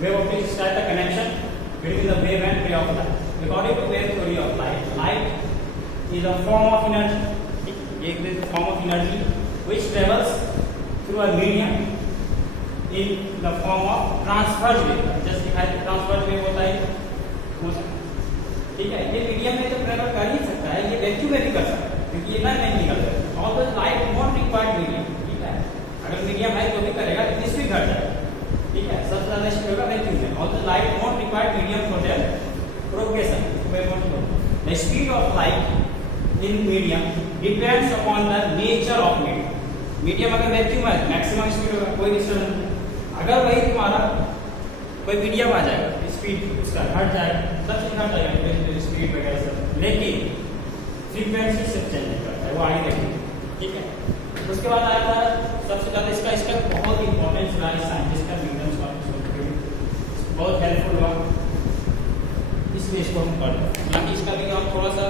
wave optics start the connection between the wave and ray of light. According to wave theory of light, light is a form of energy. It is a form of energy which travels through a medium in the form of transverse wave. जैसे दिखाई transverse wave होता है, ठीक है। ये medium में तो travel कर ही सकता है, ये वैक्यूम में भी कर सकता है क्योंकि ये नहीं निकल सकता। All the light not required medium, ठीक है। अगर मीडियम है तो भी करेगा, लेकिन स्पीड घट जाएगा, ठीक है। सबसे ज्यादा स्पीड होगा वैक्यूम में। All the light not required medium for their propagation. The speed of light in medium depends upon the nature of medium. Medium अगर वैक्यूम है मैक्सिमम स्पीड होगा, कोई डिस्टर्बेंस नहीं। अगर वही तुम्हारा कोई मीडियम आ जाएगा, स्पीड उसका घट जाएगा, सब चीज घट जाएगा, स्पीड वगैरह सब, लेकिन फ्रीक्वेंसी से चेंज करता है, वो आगे देखेंगे, ठीक है। उसके बाद आया था सबसे ज्यादा इसका बहुत इंपॉर्टेंस रहा है साइंटिस्ट का, न्यूटन का, बहुत हेल्पफुल हुआ, इसलिए इसको हम पढ़ रहे हैं। बाकी इसका भी हम थोड़ा सा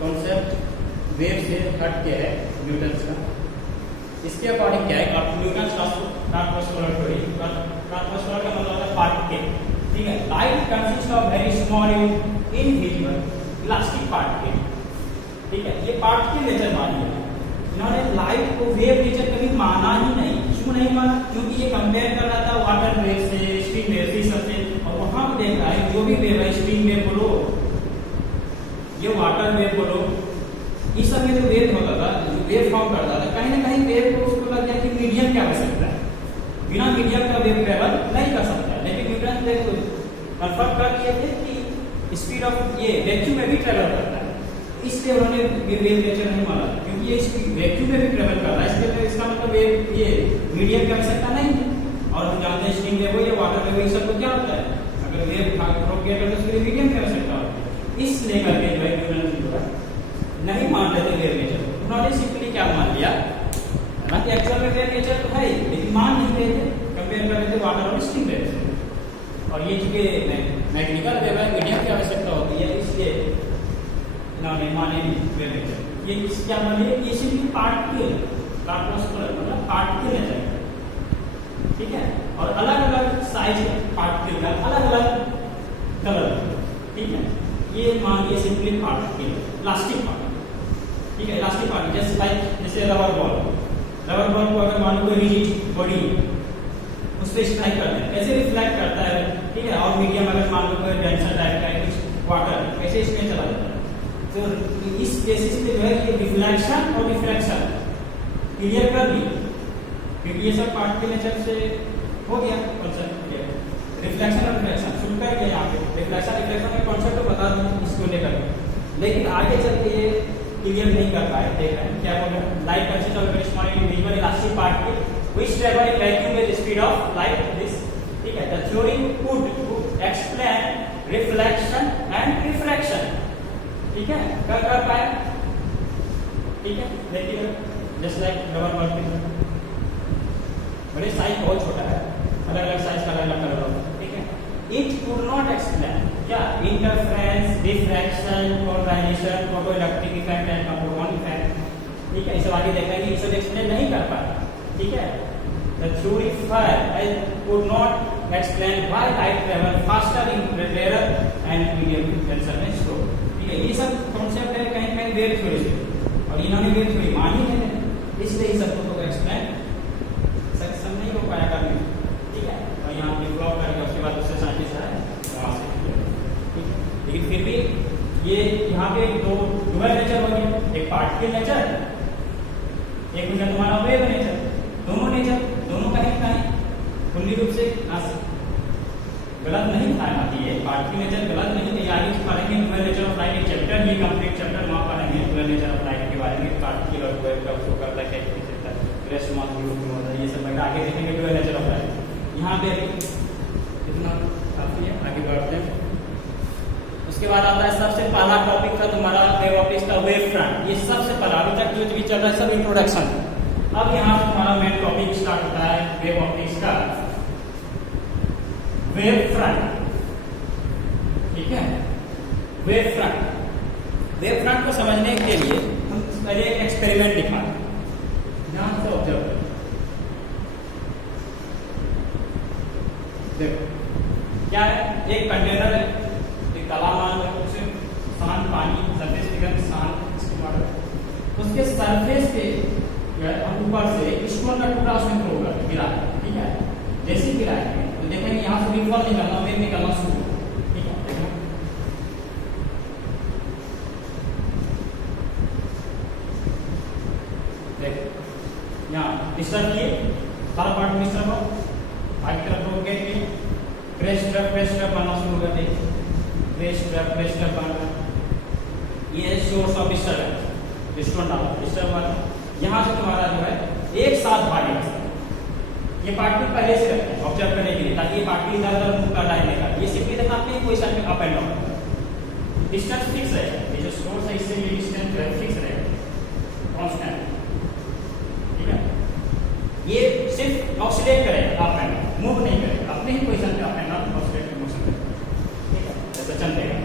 कॉन्सेप्ट वेव से हट के है न्यूटन का। इसके अकॉर्डिंग क्या है, आप न्यूटन ट्रांसपोस्टुलर थ्योरी, ट्रांसपोस्टुलर का मतलब है पार्टिकल, ठीक है। Light consist of very small invisible elastic particle, ठीक है। ये पार्टिकल नेचर मानी है इन्होंने, लाइट को वेव नेचर कभी माना ही नहीं। क्यों नहीं माना? क्योंकि ये कंपेयर कर रहा था वाटर वेव से, स्ट्रिंग वेव से, सबसे, और वहां पर देख रहा है जो भी वेव है, स्ट्रिंग वेव बोलो, ये वाटर वेव बोलो, इस सब में जो वेव होता था, जो वेव फॉर्म करता था, कहीं ना कहीं वेव को उसको लग गया कि मीडियम क्या कर सकता है, बिना मीडियम का वेव ट्रेवल नहीं कर सकता है। लेकिन न्यूटन ने कंफर्म कर दिए थे कि स्पीड ऑफ ये वैक्यूम में भी ट्रेवल करता है, इसलिए उन्होंने वेव नेचर नहीं माना, क्योंकि ये वैक्यूम में भी ट्रेवल कर रहा है, इसलिए इसका मतलब वेव ये मीडियम की आवश्यकता नहीं है। और हम जानते हैं स्ट्रिंग वेव या वाटर वेव, ये सब को क्या होता है, अगर वेव प्रोपगेट करता है उसके लिए मीडियम की आवश्यकता होती है। इसलिए करके जो है न्यूटन नहीं मान रहे थे वेव नेचर, उन्होंने सिंपली क्या मान लिया, हालांकि एक्चुअल में वेव नेचर तो है ही, लेकिन मान नहीं रहे थे, कंपेयर कर रहे थे वाटर और स्ट्रिंग वेव से। और ये चूंकि मैकेनिकल वेव है, मीडियम की आवश्यकता होती है, इसलिए इन्होंने माने वेव नेचर। ये क्या मान लिया, ये सिर्फ पार्टिकल ट्रांसपोस्टुलर मतलब पार्टिकल नेचर, ठीक है। और अलग अलग साइज पार्टिकल का अलग अलग कलर, ठीक है। ये मान लिया सिंपली पार्टिकल, इलास्टिक पार्टिकल, ठीक है। इलास्टिक पार्टिकल जैसे रबर बॉल को अगर मान लो कोई रिजिड बॉडी उस पर स्ट्राइक करते हैं, कैसे रिफ्लेक्ट करता है, ठीक है। और मीडियम अगर मान लो कोई डेंसर टाइप का है कुछ वाटर, कैसे इसमें चला जाता है। तो इस बेसिस पे जो है ये रिफ्लेक्शन और रिफ्रैक्शन क्लियर कर दी, क्योंकि ये सब पार्टिकल नेचर से हो गया कॉन्सेप्ट क्लियर। रिफ्लेक्शन और रिफ्रैक्शन शुरू कर गए यहाँ पे, रिफ्लेक्शन रिफ्रैक्शन का कॉन्सेप्ट तो बता दूं इसको लेकर, लेकिन आगे चल के ये क्लियर नहीं कर पाए। देख रहे हैं क्या बोल रहे हैं, light consist of very small invisible elastic particle which travel in vacuum with the speed of light this, ठीक है। The theory could explain reflection and refraction, ठीक है, कर पाए, ठीक है। देखिए जस्ट लाइक रबर बॉल की, बड़े साइज बहुत छोटा है, अलग अलग साइज का अलग अलग कलर होता है, ठीक है। It could not explain क्या interference, diffraction, polarization, photoelectric effect and compound effect, ठीक है। इसे आगे देखेंगे, इसे एक्सप्लेन नहीं कर पाया, ठीक है। The theory could not explain why light travel faster in rarer and medium denser में slow, ठीक है। ये सब कॉन्सेप्ट है कहीं कहीं वेव थ्योरी से, और इन्होंने वेव थ्योरी मानी है, इसलिए इस सबको तो एक्सप्लेन सक्षम नहीं हो पाया करने, ठीक है। और यहाँ पे फ्लॉप करके उसके बाद दूसरे साइंटिस्ट आए वहाँ से, ठीक है। लेकिन फिर भी ये यहाँ पे दो डुअल नेचर हो गया, एक पार्टिकल नेचर, एक हो गया तुम्हारा वेव नेचर। दोनों कहीं कहीं पूर्ण रूप से गलत नहीं था, ये पार्टिकल नेचर गलत नहीं है। आगे पढ़ेंगे डुअल नेचर ऑफ लाइट, एक चैप्टर ये कंप्लीट चैप्टर वहाँ पढ़ेंगे डुअल नेचर ऑफ लाइट के बारे में, पार्टिकल और वेव का शो करता है, कैसे चलता है, रेस्पॉन्स ग्रुप में होता है, ये सब आगे देखेंगे डुअल नेचर ऑफ लाइट। यहाँ पे इतना काफी है, आगे बढ़ते हैं। उसके बाद आता है सबसे पहला टॉपिक था तुम्हारा वेव ऑप्टिक्स का वेव फ्रंट। ये सबसे पहला, अभी तक जो भी चल रहा है सब इंट्रोडक्शन। अब यहाँ तुम्हारा मेन टॉपिक स्टार्ट होता है वेव ऑप्टिक्स का वेव फ्रंट, ठीक है। वेव फ्रंट को समझने के लिए हम पहले एक एक्सपेरिमेंट दिखा रहे हैं, ध्यान से ऑब्जर्व करें। उसके सरफेस पे हम ऊपर से स्टोन का टुकड़ा उसमें थ्रो कर गिरा, ठीक है। जैसे ही गिराएंगे तो देखेंगे यहाँ से रिफॉल निकलना, वेव निकलना शुरू, ठीक है। देखो यहाँ डिस्टर्ब किए, सारा पार्ट डिस्टर्ब हो, आगे तरफ रोक के प्रेस ट्रैप बनना शुरू कर देंगे, प्रेस ट्रैप बनना। ये सोर्स ऑफ डिस्टर्ब है, स्टोन डाला डिस्टर्ब वाला, यहाँ से तुम्हारा जो है एक साथ भागेगा। ये पार्टिकल पहले से रखते हैं ऑब्जर्व करने के लिए, ताकि ये पार्टिकल इधर-उधर मूव कर नहीं लेगा। ये सिंपली देखना आपने कोई साइड में up and down, distance fix रहेगा। ये जो सोर्स है इससे ये डिस्टेंस जो है फिक्स रहेगा, कांस्टेंट, ठीक है। ये सिर्फ ऑक्सीडेट करेगा, अप एंड डाउन, मूव नहीं करेगा, अपने ही पोजीशन पे up and down oxidate motion करेगा, ठीक है। जैसे चलते हैं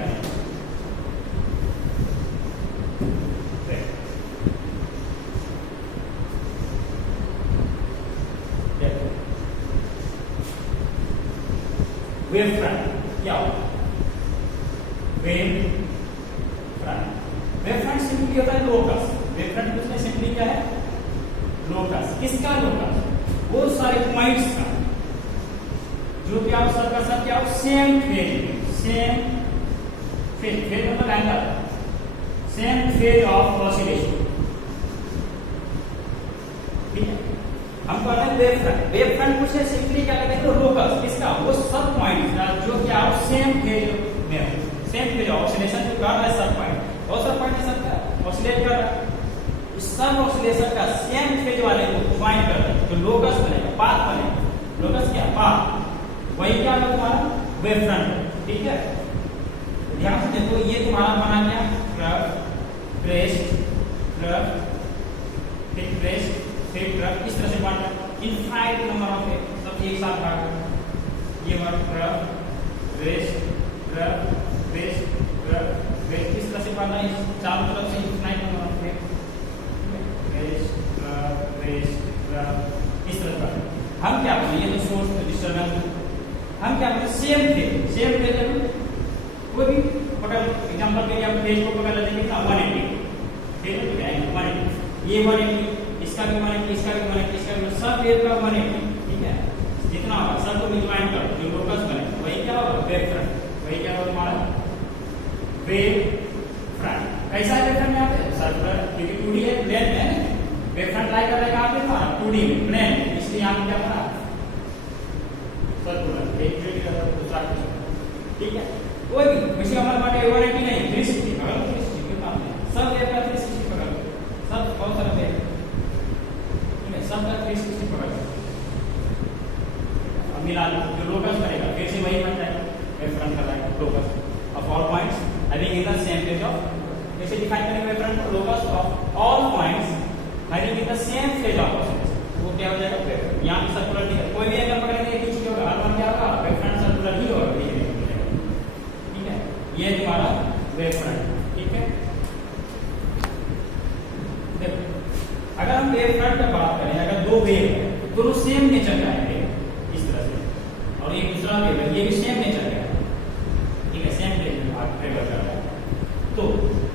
वेव फ्रंट। क्या होता है wave front? Wave front simply होता है लोकस। वेव फ्रंट कुछ नहीं, सिंपली क्या है लोकस। किसका लोकस? वो सारे पॉइंट्स का जो कि आप सबका सब क्या हो, सेम फेज मतलब angle, same phase of oscillation, ठीक है। हमको आता है वेव फ्रंट। वेव फ्रंट कुछ है सिंपली क्या कहते हैं लोकस। किसका? वो सब पॉइंट्स का जो कि आप सेम फेज में हो, सेम फेज ऑसिलेशन जो कर रहा है सब पॉइंट, और सब पॉइंट सब का ऑसिलेट कर रहा है, इस सब ऑसिलेशन का सेम फेज वाले को ज्वाइन कर रहा है, जो लोकस बनेगा, पाथ बनेगा। लोकस क्या? पाथ। वही क्या होगा तुम्हारा वेव फ्रंट, ठीक है। ध्यान से देखो, ये तुम्हारा बना क्या, ट्रफ, क्रेस्ट, ट्रफ, फिर क्रेस्ट, फिर ट्रफ, इस तरह से बांटा, इनफाइनाइट नंबर ऑफ सब एक साथ भाग। ये word trough, crest, trough, crest, trough, crest, इस तरह से बांटा, इस चारों तरफ से infinite number of crest, trough, crest, trough, इस तरह का। हम क्या करें, ये तो सोर्स डिस्टर्बेंस, हम क्या करें, सेम फेज कोई भी पकड़, एग्जांपल के लिए हम फेज को पकड़ लेते हैं 180, फेज में क्या है 180, ये 180, इसका भी 180, इसका भी 180, इसका भी, सब फेज का 180, ठीक है। जितना होगा सबको ज्वाइन करो, जो लोकस बने, वही क्या होगा वेव फ्रंट। वही क्या होगा तुम्हारा वेव फ्रंट। कैसा है वेव फ्रंट? यहाँ पे सर्कुलर, क्योंकि 2D है, प्लेन में वेव फ्रंट लाई कर रहा है कहाँ पे तुम्हारा 2D में, प्लेन, इसलिए यहाँ पे क्या बना सर्कुलर, एक दूसरा, ठीक है। कोई भी वैसे हमारे पास 180 नहीं, 360 पकड़ लो, 360 के काम है, सब वेव का 360 पकड़ लो, सब बहुत सारा वेव, ठीक है, सब का 360 पकड़ लो। अब मिला लो, जो लोकस बनेगा फिर से वही बन जाएगा वेव फ्रंट का locus of all points having in the same phase of, जैसे डिफाइन करेंगे वेव फ्रंट को, locus of all points having in the same phase of oscillation, वो क्या हो जाएगा वेव। यहां पे सर्कुलर दिया, कोई भी एंगल पकड़ेंगे एक ही चीज होगा, हर बार क्या होगा वेव फ्रंट सर्कुलर ही होगा, ठीक है। ये तुम्हारा वेव फ्रंट, ठीक है। देखो अगर हम वेव फ्रंट की बात करें, अगर दो वेव है, दोनों सेम नेचर का है इस तरह से, और एक दूसरा वेव है, ये भी सेम नेचर का है, ठीक है, सेम फेज में ट्रेवल कर रहा है। तो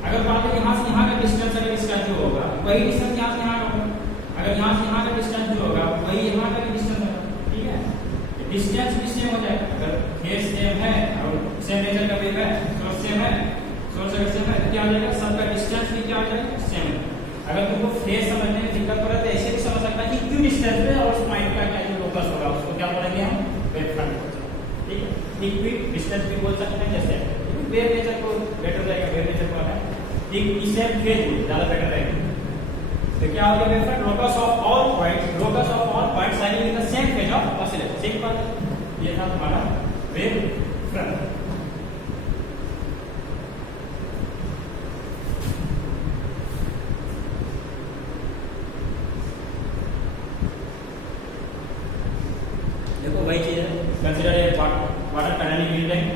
अगर बात करें यहाँ से यहाँ का डिस्टेंस, अगर इसका जो होगा वही डिस्टेंस यहाँ से यहाँ का होगा, अगर यहाँ से यहाँ का डिस्टेंस जो होगा वही यहाँ का भी डिस्टेंस होगा, ठीक है। डिस्टेंस भी सेम हो जाएगा, अगर फेज सेम है और सेम नेचर का वेव है, सोर्स सेम है, सोर्स अगर सेम है तो क्या हो जाएगा, सबका डिस्टेंस भी क्या हो जाएगा सेम है। अगर तुमको फेज समझने में दिक्कत पड़े तो ऐसे भी समझ सकता है कि क्यों डिस्टेंस पे और उस पॉइंट का क्या जो लोकस होगा उसको क्या बोलेंगे हम वेव फ्रंट, ठीक है। इक्विट डिस्टेंस भी बोल सकते हैं, जैसे वेव नेचर को बेटर रहेगा, वेव नेचर को है ठीक इससे फेज ज्यादा बेटर रहेगा। तो क्या हो गया wave front? Locus of all points having in the same phase of oscillation, simple. ये था तुम्हारा वेव फ्रंट। देखो वही चीज है, consider a water tunnelling building,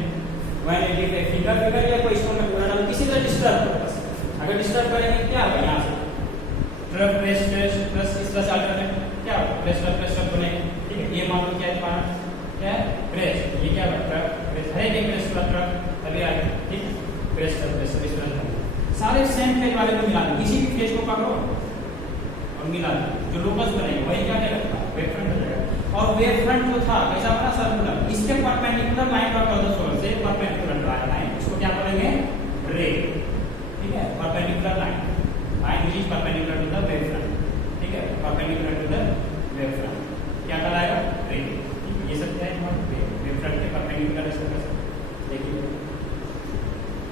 when it is a figure या कोई स्टोन में पूरा डालो, किसी तरह डिस्टर्ब होगा, अगर डिस्टर्ब करेंगे क्या होगा, यहाँ से ट्रफ प्रेस इस तरह से अल्टरनेट क्या होगा, प्रेस बनेगा, ठीक है। ये मान लो क्या है तुम्हारा, क्या है प्रेस, ये क्या होगा ट्रफ प्रेस, हर एक प्रेस का ट्रफ अभी आएगा, ठीक है, प्रेस इस तरह सारे सेम फेज वाले को मिला दो, किसी भी फेज को पकड़ो और मिला दो, जो लोकस बनेगा वही क्या कहलाता है, वेव फ्रंट हो जाएगा। और वेव फ्रंट जो था कैसा बना, सर्कुलर, इसके परपेंडिकुलर लाइन ड्रॉ कर दो सोर्स से, परपेंडिकुलर लाइन, इसको क्या करेंगे, रे, ठीक है, perpendicular line which is perpendicular to the wave front, ठीक है, perpendicular to the wave front क्या कहलाएगा, रे। ये सब क्या है, वेव फ्रंट के परपेंडिकुलर सर्कल, देखिए,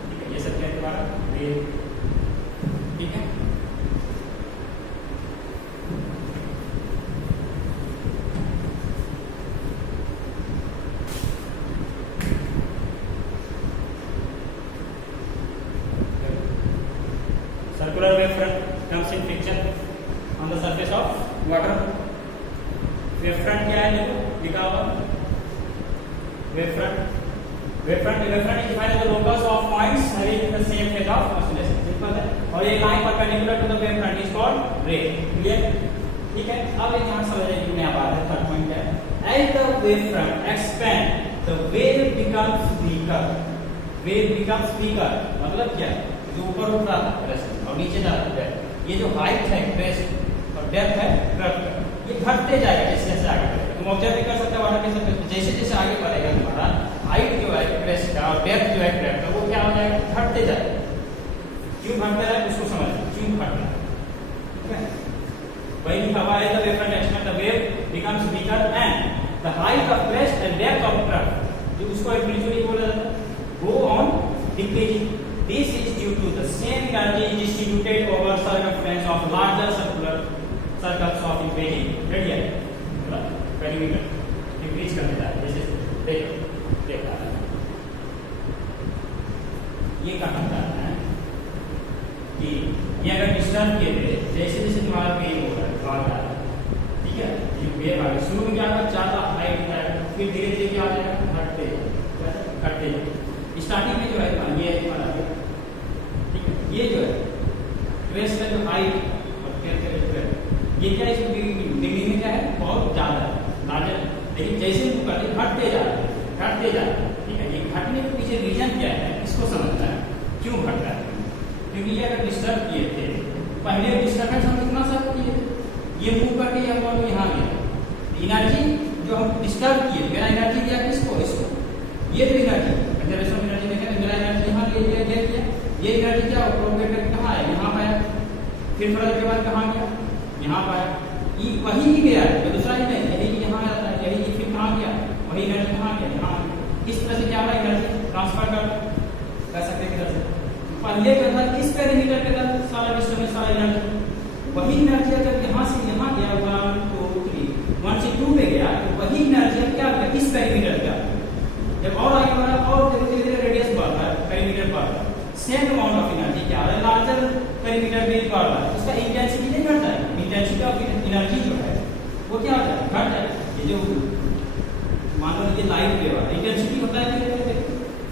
ठीक है, ये सब क्या है तुम्हारा, रे, ठीक है। Circular wave front comes in picture on the surface of water. Wave front क्या है, देखो लिखा हुआ wave front. Wave front is defined as the locus of points having the same phase of oscillation. Simple है। और ये line perpendicular to the wave front is called ray. Clear? ठीक है। अब एक यहाँ समझने की नया बात है, थर्ड पॉइंट है, as the wave front expand, the wave becomes weaker. Wave becomes weaker मतलब क्या है, जो ऊपर उठ रहा था क्रेस्ट और नीचे जा रहा है, ये जो हाइट है क्रेस्ट और डेप्थ है ड्रफ्ट, ये घटते जाएगा जैसे जैसे आगे बढ़ेगा। तुम ऑब्जर्व कर सकते हो वाटर के साथ, जैसे जैसे आगे बढ़ेगा तुम्हारा हाइट जो है क्रेस्ट का और डेप्थ जो है ड्रफ्ट का, वो क्या हो जाएगा, घटते जाएगा। क्यों घटते जाएगा उसको समझना, क्यों घटता है, ठीक है। वही लिखा हुआ है, the wave front expand, the wave becomes weaker and the height of crest and depth of draft, जो उसको एम्पलीट्यूड बोला जाता है, go on decreasing. This is due to the same energy distributed over circumference of larger circular circles of impinging radius, perimeter increase कर देता है। जैसे देखा ये कहा जाता है कि ये अगर डिस्टर्ब किए थे, जैसे जैसे तुम्हारा पेन हो रहा है, ठीक है, ये वेव आगे शुरू में क्या होगा, ज्यादा हाइट जाएगा, फिर धीरे धीरे क्या आ जाएगा, घटते स्टार्टिंग में जो है ये हमारा, ठीक है, ये जो है क्रेस्ट का जो हाइट और ये क्या है, इसकी डिग्री में क्या है, बहुत ज्यादा लार्जर, लेकिन जैसे घटते जा रहे हैं, ठीक है। ये घटने के पीछे रीजन क्या है, इसको समझना है, क्यों घट रहा है। क्योंकि ये अगर डिस्टर्ब किए थे, पहले डिस्टर्बेंस हम कितना सर्व किए थे, ये मूव करके हम यहाँ गया, एनर्जी जो हम डिस्टर्ब किए, मेरा एनर्जी दिया किसको, इसको, ये तो एनर्जी कंजर्वेशन एनर्जी देखें, मेरा एनर्जी यहाँ ले लिया, दे दिया, ये एनर्जी क्या प्रोपेगेट करके कहाँ है, यहाँ पाया, फिर थोड़ा देर के बाद कहाँ गया, यहाँ पाया, ये वही ही गया है, दूसरा ही नहीं, यही यहाँ आता है, यही फिर कहाँ गया, वही एनर्जी कहाँ गया, यहाँ। किस तरह से क्या हुआ, एनर्जी ट्रांसफर कर सकते हैं किधर से, पहले के अंदर किस पेरीमीटर के अंदर सारा डिस्टर्बेंस, सारा एनर्जी, वही एनर्जी अगर यहाँ से यहाँ गया, 1 2 3, 1 से 2 पे गया, तो वही एनर्जी अब क्या गया, इस पेरीमीटर का, जब और आगे बढ़ा और धीरे धीरे रेडियस बढ़ता है, पेरीमीटर बढ़ता है, सेम अमाउंट ऑफ एनर्जी क्या है, लार्जर पेरीमीटर में बढ़ रहा है, उसका इंटेंसिटी नहीं घटता है, इंटेंसिटी ऑफ एनर्जी जो है वो क्या होता है, घट जाए। ये जो मान लो ये लाइट वेव है, इंटेंसिटी होता है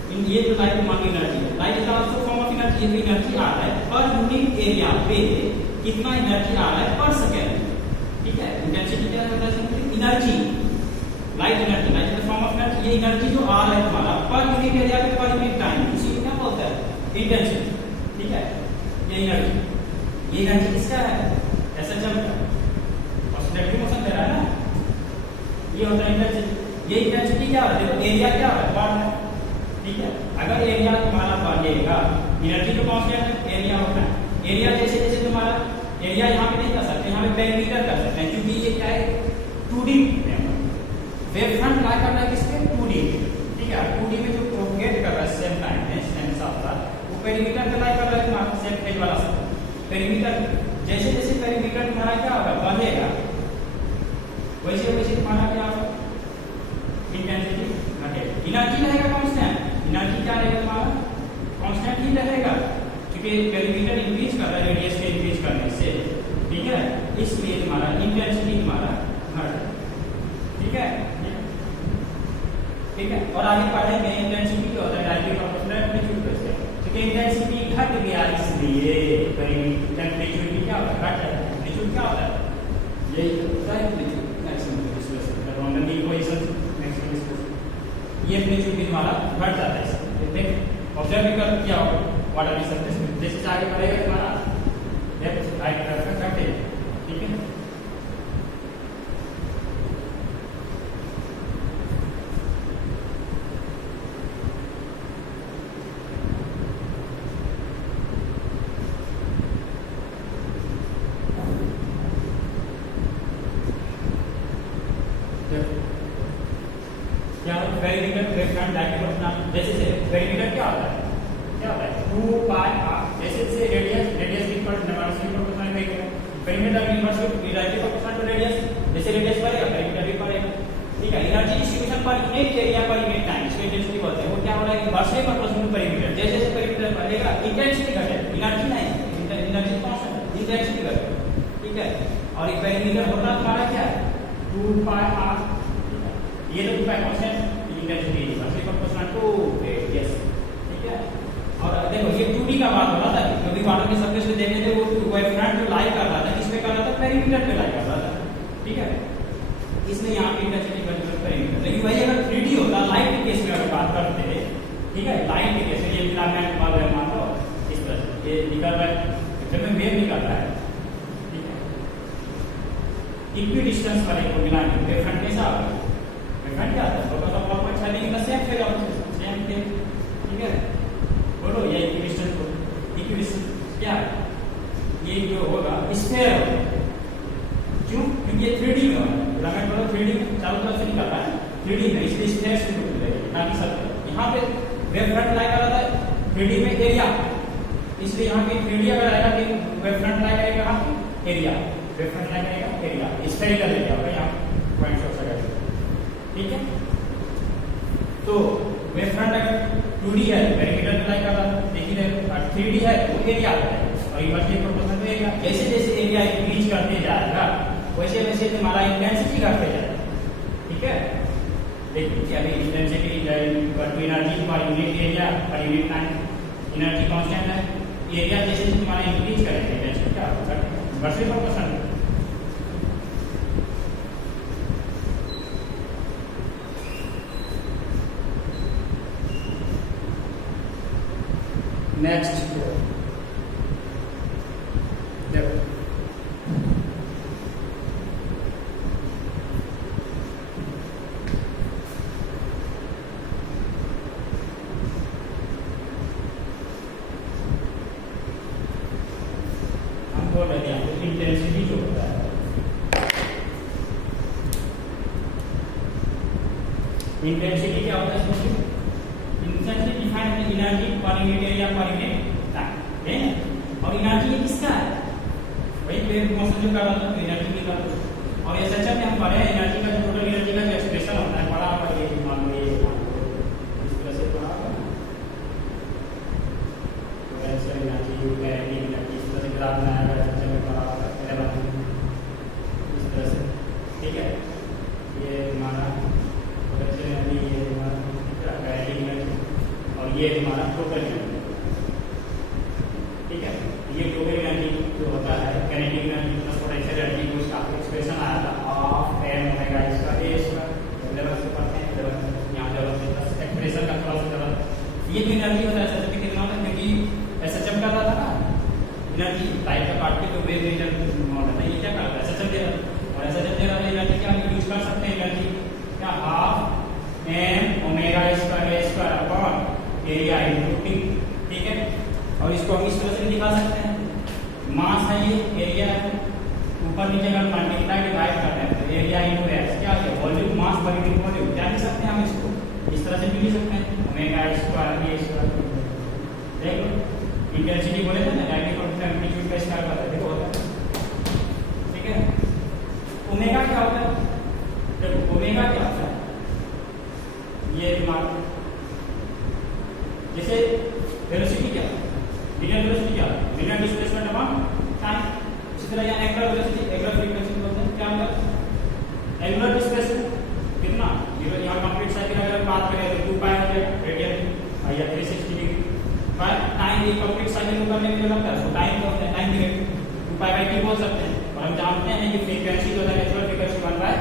कि ये जो लाइट मान लो एनर्जी है, light is also form of energy, ये एनर्जी आ रहा है पर यूनिट एरिया पे कितना एनर्जी आ रहा है पर सेकंड, ठीक है। इंटेंसिटी क्या होता है, energy, light energy, light is the form of energy, ये एनर्जी जो आ रहा है तुम्हारा पर यूनिट एरिया पे पर यूनिट टाइम, इसी को क्या बोलते हैं, इंटेंसिटी, ठीक है। ये एनर्जी किसका है, ऐसा चलता है, ऑसिलेटरी मोशन दे रहा है ना, ये होता है इंटेंसिटी। ये इंटेंसिटी क्या है, देखो एरिया क्या है, बढ़ रहा है, ठीक है। अगर एरिया तुम्हारा बढ़ेगा, एनर्जी तो कांस्टेंट है, एरिया होता है, एरिया जैसे जैसे तुम्हारा एरिया यहाँ पे नहीं कर सकते, यहाँ पे पेरीमीटर कर सकते हैं, क्योंकि ये क्या है, 2D वेव फ्रंट ला कर रहा है किसके, 2D, ठीक है। 2D में जो प्रोपेगेट कर रहा है सेम टाइम में, सेम साथ वो पेरीमीटर का ला कर रहा है तुम्हारा सेम फेज वाला सा पेरीमीटर, जैसे जैसे पेरीमीटर तुम्हारा क्या होगा, बढ़ेगा, वैसे वैसे तुम्हारा क्या होगा, इंटेंसिटी घटेगा, एनर्जी रहेगा कांस्टेंट, एनर्जी क्या रहेगा तुम्हारा, कांस्टेंट ही रहेगा, क्योंकि पेरीमीटर इंक्रीज कर रहा है रेडियस के इंक्रीज करने से, ठीक है। इसलिए तुम्हारा इंटेंसिटी तुम्हारा घट, ठीक है, ठीक है। और आगे पढ़ेंगे इंटेंसिटी क्या होता है, डायरेक्टली प्रोपोर्शनल एम्पलीट्यूड कैसे, क्योंकि इंटेंसिटी घट गया इसलिए टेम्परेचर क्या होता है, घट जाता है, एम्पलीट्यूड क्या होता है, यही होता है एम्पलीट्यूड मैक्सिमम डिस्प्लेसमेंट का नॉर्मल इक्वेशन मैक्सिमम डिस्प्लेसमेंट, ये एम्पलीट्यूड भी हमारा घट जाता है, देख ऑब्जर्व कर क्या होगा वाटर की सरफेस में, जैसे आगे बढ़ेगा तुम्हारा लेफ्ट राइट तरफ का कटे, ठीक है। क्या पेरीमीटर वेव फ्रंट डायमीटर अपना जैसे से पेरीमीटर क्या होता है 2 पाई r जैसे से radius equal to number equal to sine रहेगा perimeter inverse relative proportional to radius, जैसे रेडियस बढ़ेगा पेरीमीटर भी बढ़ेगा, ठीक है। Energy distribution per unit area per unit time इसको इंटेंसिटी बोलते हैं। वो क्या हो रहा है इनवर्सली प्रोपोर्शनल टू पेरीमीटर, जैसे जैसे पेरीमीटर बढ़ेगा इंटेंसिटी घटेगी, एनर्जी नहीं, एनर्जी कांस्टेंट है, इंटेंसिटी घटेगी, ठीक है। और ये पेरीमीटर होता हमारा क्या है 2 पाई r, ये तो 2 pi constant intensity inversely proportional to radius, ठीक है। और देखो ये 2D का बात हो रहा था, क्योंकि वाटर के सरफेस पे देखे थे वो वेव फ्रंट जो लाई कर रहा था किसमें कर रहा था पेरीमीटर पे लाई कर रहा था, ठीक है। इसलिए यहाँ पे इंटेंसिटी वैल्यू पेरीमीटर, लेकिन वही अगर 3D होता लाइट के केस में अगर बात करते, ठीक है, लाइट के केस में ये फिलामेंट बल्ब है मान लो इस तरह से ये निकल रहा है, जब में वेव निकल रहा है, ठीक है। इक्वी डिस्टेंस पर एक फिलामेंट वेव फ्रंट कैसा होगा, वेव फ्रंट क्या आता है focus of point having the same phase of same phase, ठीक है। बोलो ये इक्वी डिस्टेंस क्या है, ये जो होगा स्फीयर होगा, क्यों, क्योंकि ये 3D में होगा, फिलामेंट बोलो 3D में चारों तरफ से निकल रहा है 3D में, इसलिए स्फीयर से निकलेगा ताकि सब यहाँ पे वेव फ्रंट लाई कर रहा था 3D में एरिया, इसलिए यहाँ पे 3D अगर आएगा कि वेव फ्रंट लाई करेगा कहाँ पे एरिया, वेव फ्रंट लाई करेगा एरिया, स्फेरिकल एरिया होगा यहाँ पॉइंट्स ऑफ सके, ठीक है। तो वेव फ्रंट अगर 2D है पेरीमीटर में लाई कर रहा है, लेकिन 3D है तो एरिया है और इनवर्सली प्रोपोर्शनल टू एरिया, जैसे जैसे एरिया इंक्रीज करते जाएगा वैसे वैसे तुम्हारा इंटेंसिटी घटते जाएगा, ठीक है। देखिए अभी इंटेंसिटी एनर्जी पर unit area per unit time energy constant है, एरिया जैसे जैसे तुम्हारा इंक्रीज करेंगे इंटेंसिटी क्या होगा इनवर्सली प्रोपोर्शनल। नेक्स्ट देखो हम बोल रहे हैं इंटेंसिटी जो होता है, इंटेंसिटी क्या होता है, इंटेंसिटी डिफाइंड एनर्जी पर unit area per unit time, है ना। और एनर्जी किसका है, वही वेव मोशन जो कर रहा था एनर्जी निकाल, और ऐसा अच्छा में हम पढ़े एनर्जी का जो टोटल एनर्जी का जो एक्सप्रेशन होता है पढ़ा हुआ ये मान लो ये इस तरह से पढ़ा हुआ तो ऐसा एनर्जी कैरेटिंग एनर्जी इस तरह से ग्राफ बनाया गया है, अच्छा में पढ़ा हुआ है इस तरह से, ठीक है। ये हमारा पोटेंशियल एनर्जी, ये हमारा कैरेटिंग एनर्जी और ये हमारा टोटल एनर्जी, ठीक है। ये टोटल एनर्जी जो होता है kinetic energy plus potential energy को इसका एक्सप्रेशन आया था ऑफ m ओमेगा इसका a इसका लेवल से पढ़ते हैं, लेवल यहां लेवल से प्लस एक्सप्रेशन का थोड़ा सा लेवल ये जो एनर्जी होता है एसएचएम के कितना होता है, क्योंकि एसएचएम का था ना एनर्जी लाइट का पार्ट के जो वेव रीजन मॉडल है ये क्या करता है एसएचएम दे रहा है, और एसएचएम दे रहा है एनर्जी क्या यूज कर सकते हैं एनर्जी क्या half m omega square a square upon area into t, ठीक है। और इसको हम इस तरह से दिखा सकते हैं, मास है ये एरिया है, ऊपर नीचे अगर मल्टीप्लाई डिवाइड करते हैं तो एरिया इनटू x क्या है volume mass per unit volume क्या लिख सकते हैं हम इसको इस तरह से भी लिख सकते हैं ओमेगा स्क्वायर a स्क्वायर, देख लो इंटेंसिटी बोले थे ना डायरेक्ट और एम्पलीट्यूड का स्क्वायर करते देखो होता है, ठीक है। ओमेगा क्या होता है, देखो ओमेगा क्या होता है, ये दिमाग जैसे वेलोसिटी क्या है, लीनियर वेलोसिटी क्या है, लीनियर डिस्प्लेसमेंट अपॉन टाइम, इसी तरह यहाँ एंगुलर वेलोसिटी एंगुलर फ्रीक्वेंसी बोलते हैं, क्या होगा एंगुलर डिस्प्लेसमेंट कितना, ये यहाँ कंप्लीट साइकिल अगर बात करें तो 2 पाई हो जाएगा रेडियन या 360 डिग्री बाय टाइम, ये कंप्लीट साइकिल करने के लिए लगता है तो टाइम क्या होता है, time degree 2 pi by t बोल सकते हैं, और हम जानते हैं कि फ्रीक्वेंसी जो है नेचुरल फ्रीक्वेंसी 1 बाय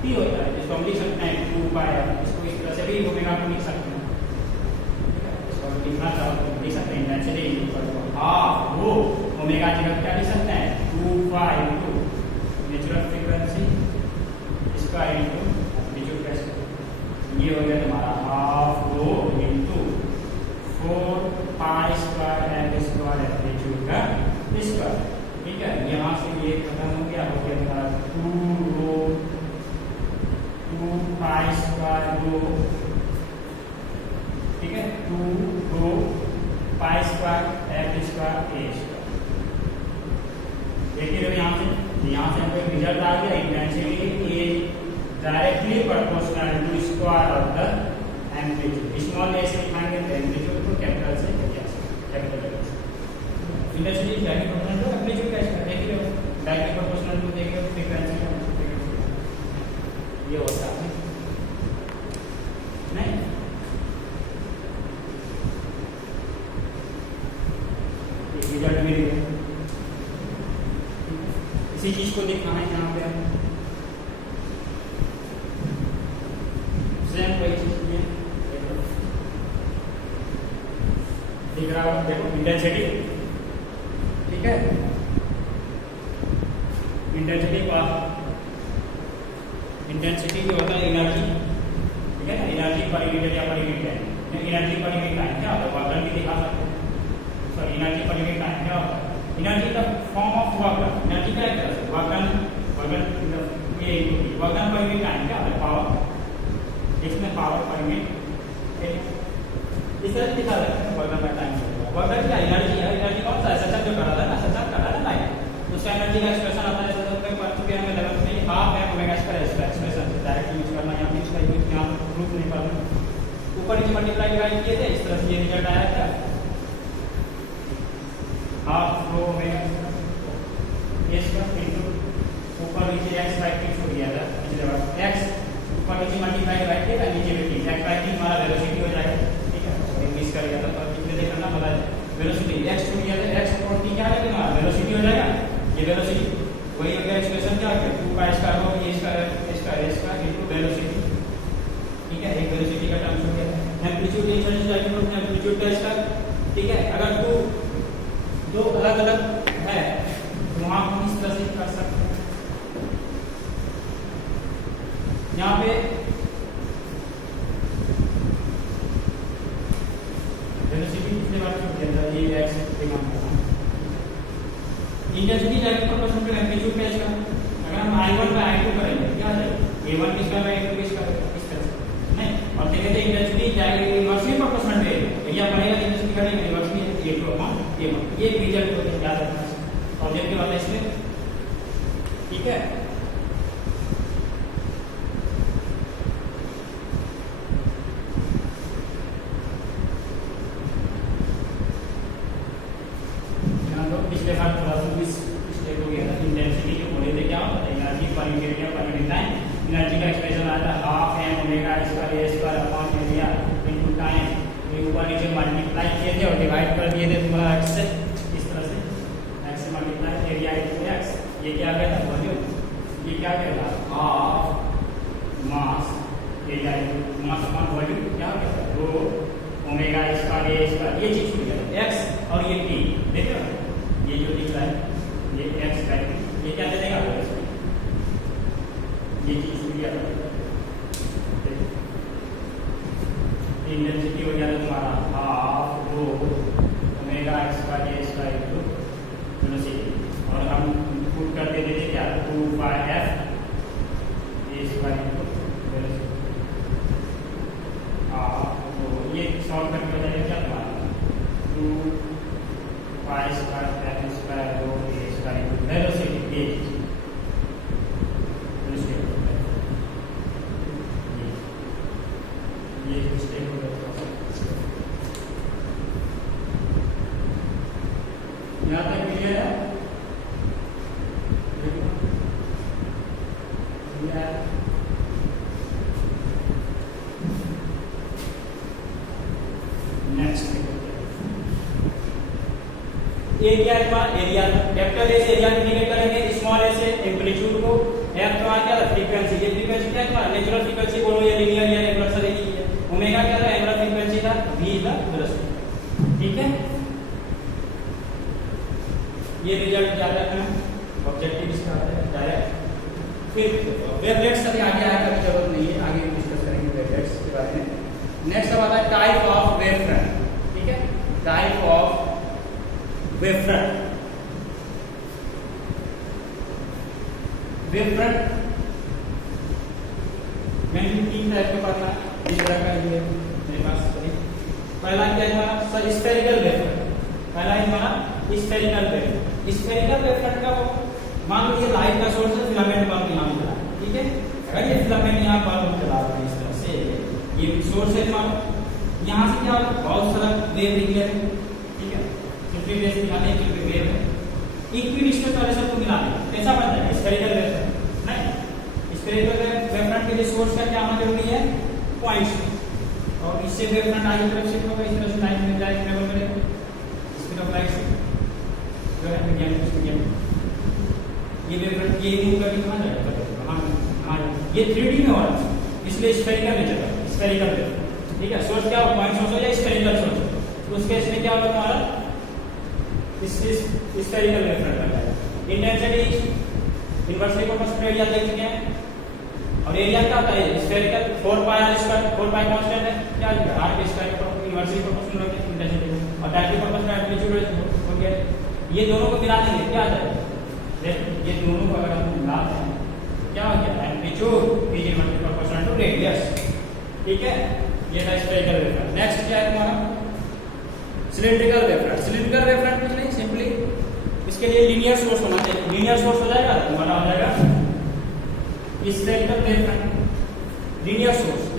t होता है, जिसको हम लिख सकते हैं 2 पाई, इसको इस तरह से भी ओमेगा को लिख सकते हैं, इसको लिखना चाहो तो लिख सकते हैं इंटेंसिटी हाफ रो ओमेगा की जगह क्या लिख सकते हैं 2 pi into natural frequency square into amplitude pressure. ये हो गया तुम्हारा half rho into 4 pi square M square amplitude का स्क्वायर। ठीक है, यहाँ से ये खत्म हो गया तुम्हारा 2 रो 2 पाई स्क्वायर रो। ठीक है, 2 rho pi square f square a square. देखिए यहाँ से हमको रिजल्ट आ गया intensity is directly proportional to square of the amplitude. Small a से लिखाएंगे तो एम्पलीट्यूड को कैपिटल से capital intensity is directly proportional to amplitude का स्क्वायर। देखिए डायरेक्टली प्रोपोर्शनल टू देखिए फ्रीक्वेंसी का ये होता है नहीं। रिजल्ट मिल गया। इसी चीज को दिखाना है यहाँ पे सेम कोई चीज नहीं दिख रहा होगा। देखो इंटेंसिटी, ठीक है, इंटेंसिटी का इंटेंसिटी जो होता है एनर्जी, ठीक है ना, एनर्जी पर यूनिट या पर यूनिट टाइम। एनर्जी पर यूनिट टाइम क्या होता है वर्क भी दिखा सकते हैं। सॉरी एनर्जी पर यूनिट टाइम क्या होता है एनर्जी का फॉर्म ऑफ वर्क। एनर्जी क्या है वर्क ये वर्क पर यूनिट टाइम क्या होता है पावर। इसमें पावर पर यूनिट इस तरह दिखा सकते हैं वर्क पर टाइम। वर्क क्या एनर्जी है, एनर्जी कौन सा है सचा जो करा था ना, सचा करा था लाइट उसका एनर्जी का एक्सप्रेशन आता है सचा में 11 में हाफ है omega square expression direct use करना। यहाँ पे इसका यूज यहाँ प्रूफ नहीं करना, ऊपर नीचे मल्टीप्लाई डिवाइड किए थे, इस तरह से ये रिजल्ट आया था half rho omega A square into ऊपर नीचे x बाय 3 छोड़ दिया था पिछले बार x ऊपर नीचे मल्टीप्लाई डिवाइड किया था नीचे भी 3 x बाय 3 हमारा वेलोसिटी हो जाएगा। ठीक है, और मिस कर गया था पर कितने देखना पता है वेलोसिटी x छोड़ दिया था x और t क्या है हमारा वेलोसिटी हो जाएगा। ये वेलोसिटी वही अगर एक्सप्रेशन क्या है 2 पाई स्क्वायर रो ये स्क्वायर इनटू वेलोसिटी। ठीक है, एक वेलोसिटी का टर्म हो गया। एम्पलीट्यूड ये चेंज जाएगा तो एम्पलीट्यूड का स्क्वायर। ठीक है, अगर दो अलग अलग है तो वहां हम इस तरह से कर सकते हैं। यहाँ पे वेलोसिटी कितने बार छूट गया था ये x दिमाग में इंटेंसिटी जाएगी प्रोपोर्शनल टू एम्पलीट्यूड का इसका। अगर हम i1 बाय i2 करेंगे क्या आ जाएगा a1 की स्क्वायर बाय a2 की स्क्वायर इस तरह से नहीं। और देखिए तो इंटेंसिटी जाएगी इनवर्सली प्रोपोर्शनल टू एरिया पड़ेगा इंटेंसिटी करेंगे इनवर्सली a2 अपॉन a1। ये रिजल्ट को याद रखना है ऑब्जेक्टिव वाला इसमें। ठीक है, पिछले बार थोड़ा सा मिस्टेक हो गया था। इंटेंसिटी जो बोले थे क्या होता है एनर्जी पर यूनिट या पर यूनिट टाइम। एनर्जी का एक्सप्रेशन आता है half m omega square a square upon area into time. ये ऊपर नीचे मल्टीप्लाई किए थे और डिवाइड कर दिए थे तुम्हारा x से इस तरह से x से मल्टीप्लाई एरिया इनटू x। ये क्या गया था वॉल्यूम, ये क्या गया था हाफ मास area into mass upon volume क्या गया था रो ओमेगा स्क्वायर ए स्क्वायर। ये चीज छूट गया x और ये t देख रहे हो ये जो दिख रहा है ये x बाय ये क्या दे देगा ये चीज छूट गया था। इंटेंसिटी हो जाएगा तुम्हारा half row omega square a square into velocity और हम पुट कर देते थे क्या 2 पाई f ए स्क्वायर इनटू वेलोसिटी। तो ये शॉर्ट कट हो जाएगा क्या तुम्हारा 2 pi square f square rho ए स्क्वायर इनटू वेलोसिटी। ये मिस्टेक हो गया यहाँ तक क्लियर है। Next area area capital A से एरिया इंडिकेट करेंगे, स्मॉल ए से एम्पलीट्यूड को, एफ तुम्हारा क्या है फ्रीक्वेंसी। ये फ्रीक्वेंसी क्या है तुम्हारा नेचुरल फ्रीक्वेंसी बोलो या लीनियर या रेगुलर सर ही है। ओमेगा क्या था एंगुलर फ्रीक्वेंसी था, v था वेलोसिटी। ठीक है, फिर वेवलेट्स अभी आगे आएगा, अभी जरूरत नहीं है, आगे डिस्कस करेंगे वेवलेट्स के बारे में। नेक्स्ट अब आता है टाइप ऑफ वेव फ्रंट, ठीक है, type of wave front. Wave front मैंने 3 टाइप का पढ़ना है, इस तरह का ये मेरे पास। पहला क्या है हमारा स्फेरिकल वेव फ्रंट, पहला है हमारा spherical wave. Spherical wave front का मान लीजिए लाइट का सोर्स है, फिलामेंट बल्ब यहाँ चला, ठीक है, अगर ये फिलामेंट यहाँ बल्ब चला रहा है इस तरह से, ये सोर्स है हमारा, यहाँ से क्या बहुत सारा वेव निकले, ठीक है, सिंपली बेस दिखाने के लिए वेव है, इक्विडिस्टेंस वाले सबको मिला दें, कैसा बनता है स्फेरिकल वेव फ्रंट। नहीं, स्फेरिकल वेव फ्रंट के लिए सोर्स का क्या होना जरूरी है, पॉइंट्स, और इससे वेव फ्रंट आगे तरफ शिफ्ट होगा, इस तरह से लाइट में जाएगा, ट्रेवल करेगा, स्पीड ऑफ लाइट से जो है विज्ञान ये वेव फ्रंट ये मूव करके कहां जाएगा, हां ये 3D में हो रहा है, इसलिए स्फेरिकल में चला, स्फेरिकल वेव, ठीक है। सोर्स क्या हो, पॉइंट सोर्स हो या स्फेरिकल सोर्स, तो उसके इसमें क्या होगा हमारा इस स्फेरिकल वेव फ्रंट बन जाएगा। इंटेंसिटी इनवर्सली प्रोपोर्शनल एरिया देख चुके हैं, और एरिया क्या होता है स्फेरिकल 4 पाई r स्क्वायर, 4 पाई कांस्टेंट है, क्या r के स्क्वायर पर इनवर्सली प्रोपोर्शनल होता है इंटेंसिटी, और डायरेक्टली प्रोपोर्शनल एम्पलीट्यूड हो गया। ये दोनों को मिला देंगे क्या आ जाएगा, ये दोनों को अगर हम मिला दें क्या हो गया, amplitude is equal to proportional to radius, ठीक है। ये था स्फेरिकल वेव फ्रंट। नेक्स्ट क्या है हमारा cylindrical wave front. Cylindrical wave front कुछ नहीं, सिंपली इसके लिए लीनियर सोर्स होना चाहिए, लीनियर सोर्स हो जाएगा तो हमारा हो जाएगा spherical wave front, linear source.